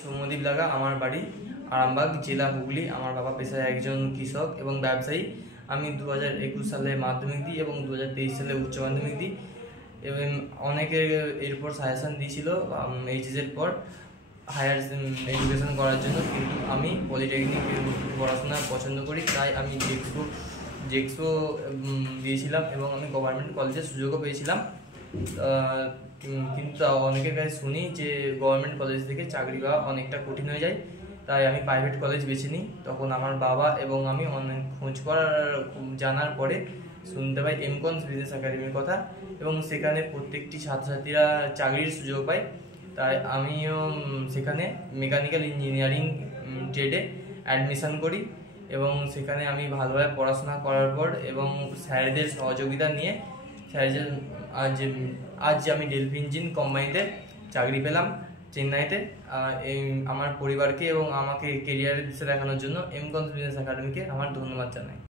সৌম্যদীপ লাগা, আমার বাড়ি আরামবাগ, জেলা হুগলি। আমার বাবা পেশায় একজন কৃষক এবং ব্যবসায়ী। আমি 2021 সালে মাধ্যমিক দিই এবং 2023 সালে উচ্চ মাধ্যমিক দিই। এবং অনেকে এরপর সাজেশন দিয়েছিল এইচএসের পর হায়ার এডুকেশন করার জন্য, কিন্তু আমি পলিটেকনিক পড়াশোনা পছন্দ করি, তাই আমি জেক্সো দিয়েছিলাম এবং আমি গভর্নমেন্ট কলেজের সুযোগও পেয়েছিলাম। কিন্তু অনেকের কাছে শুনি যে গভর্নমেন্ট কলেজ থেকে চাকরি পাওয়া অনেকটা কঠিন হয়ে যায়, তাই আমি প্রাইভেট কলেজ বেছে নিই। তখন আমার বাবা এবং আমি অনেক খোঁজ করার জানার পরে শুনতে পাই এমকনস বিজনেস একাডেমির কথা, এবং সেখানে প্রত্যেকটি ছাত্রছাত্রীরা চাকরির সুযোগ পায়। তাই আমিও সেখানে মেকানিক্যাল ইঞ্জিনিয়ারিং ট্রেডে অ্যাডমিশন করি এবং সেখানে আমি ভালোভাবে পড়াশোনা করার পর এবং স্যারদের সহযোগিতা নিয়ে আজ আমি ডেলফি ইঞ্জিন কোম্পানিতে চাকরি পেলাম চেন্নাইতে। আমার পরিবারকে এবং আমাকে কেরিয়ারের দিশা দেখানোর জন্য এমকনস বিজনেস একাডেমিকে আমার ধন্যবাদ জানাই।